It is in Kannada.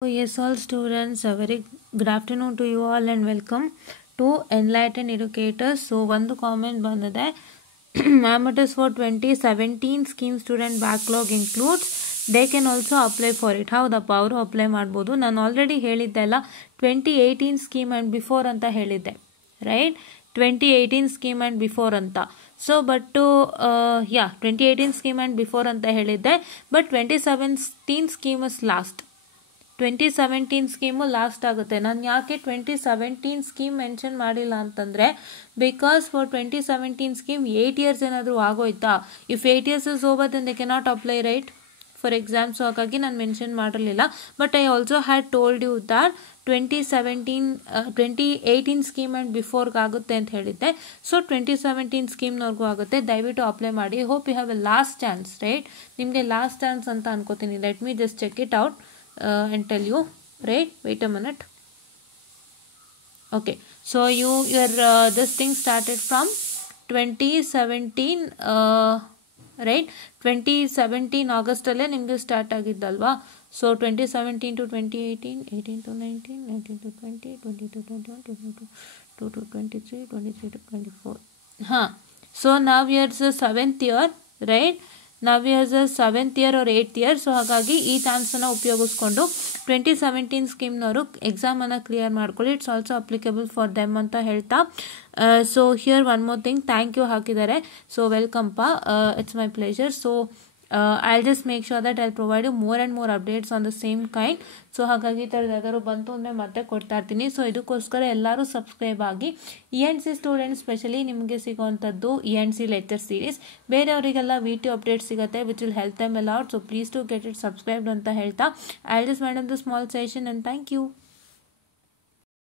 Yes, all students, a very good afternoon to you all and welcome to Enlightened Educators. So, one comment bandade Amatus for 2017 scheme student backlog includes. They can also apply for it. How the power apply ಮಾಡಬಹುದು. ನಾನು ಆಲ್ರೆಡಿ ಹೇಳಿದ್ದೆ ಅಲ್ಲ 2018 ಸ್ಕೀಮ್ ಆ್ಯಂಡ್ ಬಿಫೋರ್ ಅಂತ ಹೇಳಿದ್ದೆ, ರೈಟ್? 2018 ಸ್ಕೀಮ್ ಆ್ಯಂಡ್ ಬಿಫೋರ್ ಅಂತ. So but 2018 scheme and before ಅಂತ ಹೇಳಿದ್ದೆ, but 2017 scheme is last. 2017 scheme last ಆಗುತ್ತೆ. ನಾನು ಯಾಕೆ 2017 ಸ್ಕೀಮ್ ಮೆನ್ಷನ್ ಮಾಡಿಲ್ಲ ಅಂತಂದರೆ, ಬಿಕಾಸ್ ಫಾರ್ 2017 ಸ್ಕೀಮ್ 8 years ಏನಾದರೂ ಆಗೋಯ್ತಾ? If 8 years is over then they cannot apply, right, for exams. ಹಾಗಾಗಿ ನಾನು ಮೆನ್ಷನ್ ಮಾಡಿರಲಿಲ್ಲ. But I also had told you that 2018 scheme and ಬಿಫೋರ್ಗೆ ಆಗುತ್ತೆ ಅಂತ ಹೇಳಿದ್ದೆ. ಸೊ 2017 ಸ್ಕೀಮ್ನವ್ರಿಗೂ ಆಗುತ್ತೆ. ದಯವಿಟ್ಟು ಅಪ್ಲೈ ಮಾಡಿ. Hope you have a last chance, right? ನಿಮಗೆ ಲಾಸ್ಟ್ ಚಾನ್ಸ್ ಅಂತ ಅನ್ಕೋತೀನಿ. Let me just check it out and tell you, right? Wait a minute. Okay, so your this thing started from 2017, right? 2017 August alle nimge start ಆಗಿದ್ದಲ್ವಾ? So 2017 to 2018, 18 to 19, 19 to 20, 20 to 21, 22 to 23, 23 to 24. So now here's the 7th year, right? ನಾವು years 7th year or 8th year. So ಹಾಗಾಗಿ ಈ ಚಾನ್ಸನ್ನು ಉಪಯೋಗಿಸ್ಕೊಂಡು 2017 ಸ್ಕೀಮ್ನವರು ಎಕ್ಸಾಮನ್ನು ಕ್ಲಿಯರ್ ಮಾಡ್ಕೊಳ್ಳಿ. It's also applicable for them ಅಂತ ಹೇಳ್ತಾ, so here one more thing, thank you ಹಾಕಿದ್ದಾರೆ. ಸೊ ವೆಲ್ಕಮ್ಪ, it's my pleasure. So I'll just make sure that I'll provide you more and more updates on the same kind. So ಹಾಗಾಗಿ ಈ ಥರದ್ದು ಯಾವ್ದಾದ್ರು ಬಂತು ಅಂದರೆ ಮತ್ತೆ ಕೊಡ್ತಾ ಇರ್ತೀನಿ. ಸೊ ಇದಕ್ಕೋಸ್ಕರ ಎಲ್ಲರೂ ಸಬ್ಸ್ಕ್ರೈಬ್ ಆಗಿ. ENC ಸ್ಟೂಡೆಂಟ್ಸ್ ಸ್ಪೆಷಲಿ ನಿಮಗೆ ಸಿಗೋವಂಥದ್ದು ENC ಲೆಕ್ಚರ್ ಸೀರೀಸ್. ಬೇರೆಯವರಿಗೆಲ್ಲ VT ಅಪ್ಡೇಟ್ ಸಿಗುತ್ತೆ, which will help them a lot. So please to get it subscribed ಅಂತ ಹೇಳ್ತಾ, I'll just wind up the small session and thank you.